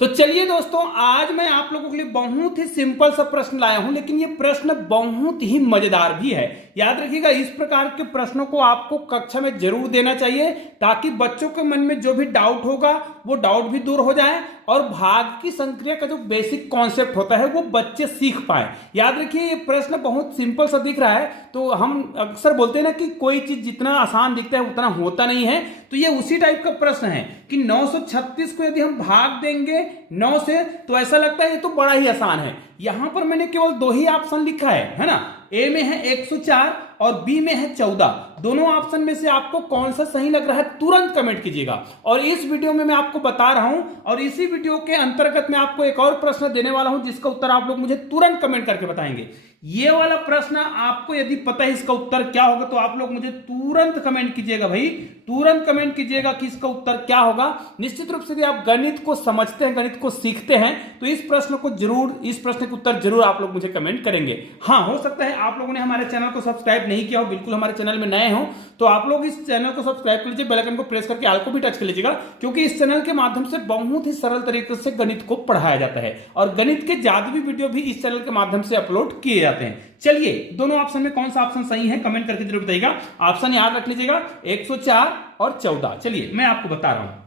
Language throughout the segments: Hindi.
तो चलिए दोस्तों, आज मैं आप लोगों के लिए बहुत ही सिंपल सा प्रश्न लाया हूं, लेकिन ये प्रश्न बहुत ही मजेदार भी है। याद रखिएगा, इस प्रकार के प्रश्नों को आपको कक्षा में जरूर देना चाहिए ताकि बच्चों के मन में जो भी डाउट होगा वो डाउट भी दूर हो जाए और भाग की संक्रिया का जो बेसिक कॉन्सेप्ट होता है वो बच्चे सीख पाए। याद रखिए, ये प्रश्न बहुत सिंपल सा दिख रहा है, तो हम अक्सर बोलते हैं ना कि कोई चीज जितना आसान दिखता है उतना होता नहीं है। तो ये उसी टाइप का प्रश्न है कि 936 को यदि हम भाग देंगे 9 से तो ऐसा लगता है ये तो बड़ा ही आसान है। यहां पर मैंने केवल दो ही ऑप्शन लिखा है ना। ए में है 104 और बी में है 14। दोनों ऑप्शन में से आपको कौन सा सही लग रहा है तुरंत कमेंट कीजिएगा। और इस वीडियो में मैं आपको बता रहा हूं और इसी वीडियो के अंतर्गत मैं आपको एक और प्रश्न देने वाला हूं जिसका उत्तर आप लोग मुझे तुरंत कमेंट करके बताएंगे। ये वाला प्रश्न आपको यदि पता है इसका उत्तर क्या होगा तो आप लोग मुझे तुरंत कमेंट कीजिएगा भाई, तुरंत कमेंट कीजिएगा कि इसका उत्तर क्या होगा। निश्चित रूप से यदि आप गणित को समझते हैं, गणित को सीखते हैं तो इस प्रश्न के उत्तर जरूर आप लोग मुझे कमेंट करेंगे। हाँ, हो सकता है आप लोगों ने हमारे चैनल को सब्सक्राइब नहीं किया हो, बिल्कुल हमारे चैनल में नए हो तो आप लोग इस चैनल को सब्सक्राइब कर लीजिए, बेल आइकन को प्रेस करके ऑल को भी टच कर लीजिएगा, क्योंकि इस चैनल के माध्यम से बहुत ही सरल तरीके से गणित को पढ़ाया जाता है और गणित के जादुई वीडियो भी इस चैनल के माध्यम से अपलोड किए जाते हैं। चलिए, दोनों ऑप्शन में कौन सा ऑप्शन सही है कमेंट करके जरूर बताइएगा। ऑप्शन याद रख लीजिएगा 104 और 14। चलिए मैं आपको बता रहा हूं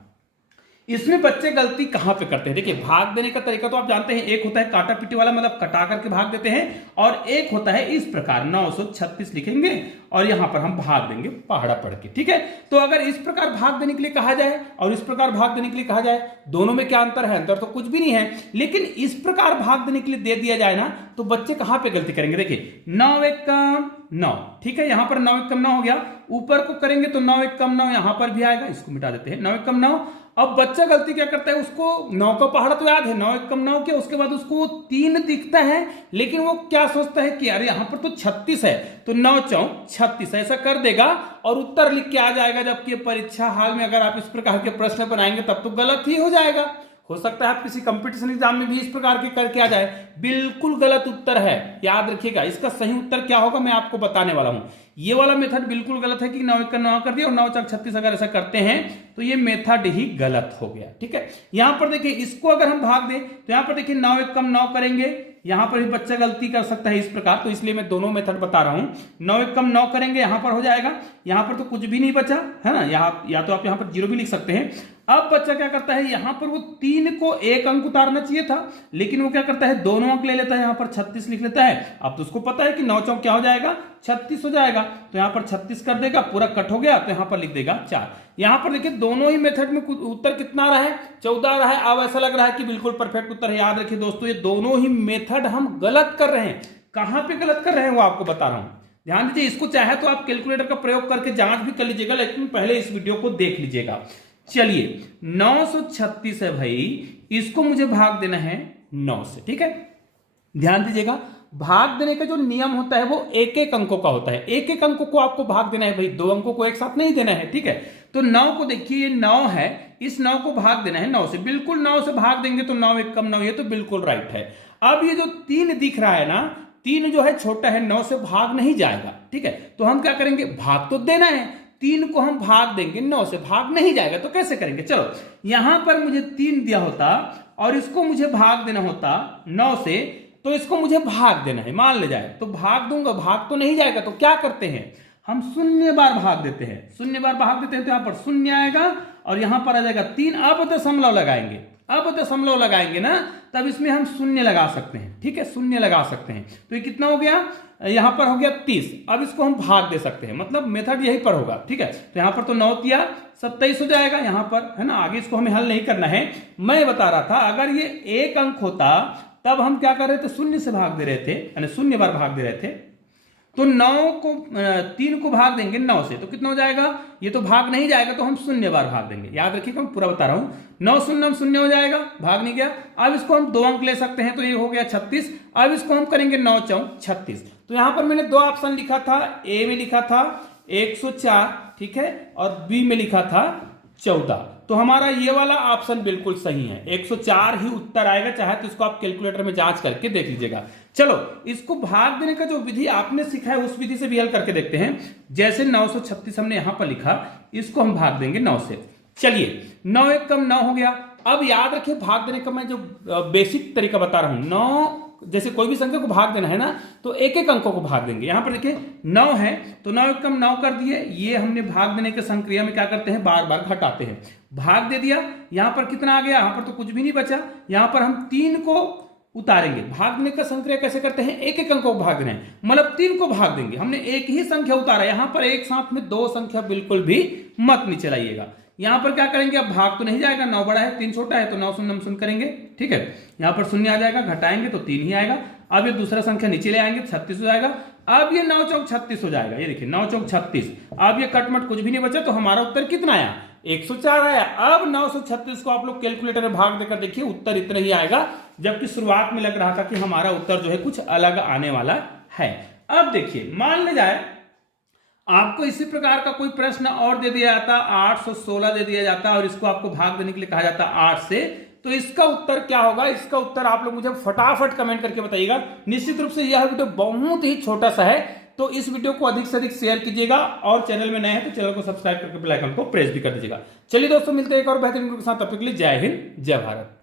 इसमें बच्चे गलती कहां पे करते हैं। देखिए, भाग देने का तरीका तो आप जानते हैं, एक होता है काटा पीटी वाला, मतलब कटा करके भाग देते हैं, और एक होता है इस प्रकार 936 लिखेंगे और यहां पर हम भाग देंगे पहाड़ा पढ़ के। ठीक है, तो अगर इस प्रकार भाग देने के लिए कहा जाए और इस प्रकार भाग देने के लिए कहा जाए, दोनों में क्या अंतर है? अंतर तो कुछ भी नहीं है, लेकिन इस प्रकार भाग देने के लिए दे दिया जाए ना तो बच्चे कहां पे गलती करेंगे। देखिए, 9 एक कम 9, ठीक है, यहां पर 9 एक कम 9 हो गया, ऊपर को करेंगे तो 9 एक कम 9 यहां पर भी आएगा, इसको मिटा देते हैं, 9 एक कम 9। अब बच्चा गलती क्या करता है, उसको 9 का पहाड़ा तो याद है, 9 एक कम 9 किया, उसके बाद उसको वो 3 दिखता है, लेकिन वो क्या सोचता है कि यार यहां पर तो 36 है, तो 9 चौक 36 ऐसा कर देगा और उत्तर लिख के आ जाएगा। जबकि परीक्षा हाल में अगर आप इस प्रकार के प्रश्न बनाएंगे तब तो गलत ही हो जाएगा। हो सकता है आप किसी कंपटीशन एग्जाम में भी इस प्रकार के करके आ जाए, बिल्कुल गलत उत्तर है। याद रखिएगा, इसका सही उत्तर क्या होगा मैं आपको बताने वाला हूं। ये वाला मेथड बिल्कुल गलत है कि 9 का 9 कर दिया और 9 चौक 36 अगर ऐसा करते हैं तो ये मेथड ही गलत हो गया। ठीक है, यहां पर देखिए, इसको अगर हम भाग दें तो यहां पर देखिए 9 एक कम 9 करेंगे, यहां पर भी बच्चा गलती कर सकता है इस प्रकार, तो इसलिए मैं दोनों मेथड बता रहा हूं। 9 एक कम 9 करेंगे, यहां पर हो जाएगा, यहां पर तो कुछ भी नहीं बचा है ना, या तो आप यहां पर 0 भी लिख सकते हैं। अब बच्चा क्या करता है, यहां पर वो 3 को एक अंक उतारना चाहिए था, लेकिन वो क्या करता है, दोनों अंक ले लेता है, यहां पर 36 लिख लेता है। अब तो उसको पता है कि 9 चौक क्या हो जाएगा, 36 हो जाएगा, तो यहां पर 36 कर देगा, पूरा कट हो गया, तो यहां पर लिख देगा 4। यहां पर देखिए दोनों ही मेथड में उत्तर कितना रहा है, 14 रहा है। अब ऐसा लग रहा है कि बिल्कुल परफेक्ट उत्तर है। याद रखिए दोस्तों, ये दोनों ही मेथड हम गलत कर रहे हैं। कहां पे गलत कर रहे हैं वो आपको बता रहा हूं, ध्यान दीजिए। इसको चाहे तो आप कैलकुलेटर का प्रयोग करके जांच भी कर लीजिएगा, लेकिन पहले इस वीडियो को देख लीजिएगा। चलिए, 936 है भाई, इसको मुझे भाग देना है 9 से। ठीक है, ध्यान दीजिएगा, भाग देने का जो नियम होता है वो एक एक अंकों का होता है। एक एक अंकों को आपको भाग देना है भाई, 2 अंकों को एक साथ नहीं देना है। ठीक है, तो 9 को देखिए, ये 9 है, इस 9 को भाग देना है 9 से, बिल्कुल 9 से भाग देंगे तो 9 एक कम 9, ये तो बिल्कुल राइट है। अब ये जो 3 दिख रहा है ना, 3 जो है छोटा है, 9 से भाग नहीं जाएगा। ठीक है, तो हम क्या करेंगे, भाग तो देना है, 3 को हम भाग देंगे, 9 से भाग नहीं जाएगा, तो कैसे करेंगे। चलो, यहां पर मुझे 3 दिया होता और इसको मुझे भाग देना होता 9 से, तो इसको मुझे भाग देना है, मान ले जाए तो भाग दूंगा, भाग तो नहीं जाएगा, तो क्या करते हैं, हम शून्य बार भाग देते हैं। शून्य बार भाग देते हैं तो यहां पर शून्य आएगा और यहां पर आ जाएगा 3। अब दशमलव लगाएंगे, अब दशमलव लगाएंगे ना, तब इसमें हम शून्य लगा सकते हैं। ठीक है, शून्य लगा सकते हैं, तो ये कितना हो गया, यहां पर हो गया 30। अब इसको हम भाग दे सकते हैं, मतलब मेथड यही पर होगा। ठीक है, तो यहां पर तो 9 दिया 27 हो जाएगा यहां पर, है ना। आगे इसको हमें हल नहीं करना है, मैं बता रहा था अगर ये एक अंक होता तब हम क्या कर रहे थे, शून्य से भाग दे रहे थे, यानी शून्य बार भाग दे रहे थे। तो 3 को भाग देंगे 9 से तो कितना हो जाएगा, ये तो भाग नहीं जाएगा, तो हम शून्य बार भाग देंगे। याद रखिएगा, मैं पूरा बता रहा हूं, 9 शून्य शून्य हो जाएगा, भाग नहीं गया। अब इसको हम 2 अंक ले सकते हैं, तो ये हो गया 36। अब इसको हम करेंगे 9 चौक 36। तो यहां पर मैंने 2 ऑप्शन लिखा था, ए में लिखा था 104, ठीक है, और बी में लिखा था 14। तो हमारा ये वाला ऑप्शन बिल्कुल सही है, 104 ही उत्तर आएगा। चाहे तो इसको आप कैलकुलेटर में जांच करके देख लीजिएगा। चलो, इसको भाग देने का जो विधि आपने सीखा है उस विधि से भी हल करके देखते हैं। जैसे 936 हमने यहां पर लिखा, इसको हम भाग देंगे 9 से। चलिए, 9 एक कम 9 हो गया, अब याद रखिए भाग देने का मैं जो बेसिक तरीका बता रहा हूं, 9 जैसे कोई भी संख्या को भाग देना है ना तो एक एक अंकों को भाग देंगे। यहां पर देखिए 9 है तो 9 एकम 9 कर दिए, ये हमने भाग देने के संक्रिया में क्या करते हैं, बार बार घटाते हैं। भाग दे दिया, यहां पर कितना आ गया, यहां पर तो कुछ भी नहीं बचा, यहां पर हम 3 को उतारेंगे। भागने का संक्रिया कैसे करते हैं, एक एक अंकों को भाग देना है, मतलब 3 को भाग देंगे। हमने एक ही संख्या उतारा, यहां पर एक साथ में 2 संख्या बिल्कुल भी मत नीचे लाइएगा। यहां पर क्या करेंगे, अब भाग तो नहीं जाएगा, 9 बड़ा है 3 छोटा है, तो 9 शून्य हम शून्य करेंगे, ठीक है। यहां पर शून्य आ जाएगा, घटाएंगे तो 3 ही आएगा। अब ये दूसरा संख्या नीचे ले आएंगे, 36 हो जाएगा। अब ये 9 चौक 36 हो जाएगा, ये देखिए 9 चौक 36। अब ये कटमट कुछ भी नहीं बचा, तो हमारा उत्तर कितना आया, 104 आया। अब 936 को आप लोग कैलकुलेटर में भाग देकर देखिए, उत्तर इतना ही आएगा, जबकि शुरुआत में लग रहा था कि हमारा उत्तर जो है कुछ अलग आने वाला है। अब देखिए, मान ले जाए आपको इसी प्रकार का कोई प्रश्न और दे दिया जाता, 816 दे दिया जाता और इसको आपको भाग देने के लिए कहा जाता 8 से, तो इसका उत्तर क्या होगा, इसका उत्तर आप लोग मुझे फटाफट कमेंट करके बताइएगा। निश्चित रूप से यह वीडियो बहुत ही छोटा सा है, तो इस वीडियो को अधिक से अधिक शेयर कीजिएगा और चैनल में नए हैं तो चैनल को सब्सक्राइब करके बेल आइकन को प्रेस भी कर दीजिएगा। चलिए दोस्तों, मिलते हैं एक और बेहतरीन वीडियो के साथ, तब तक के लिए जय हिंद जय भारत।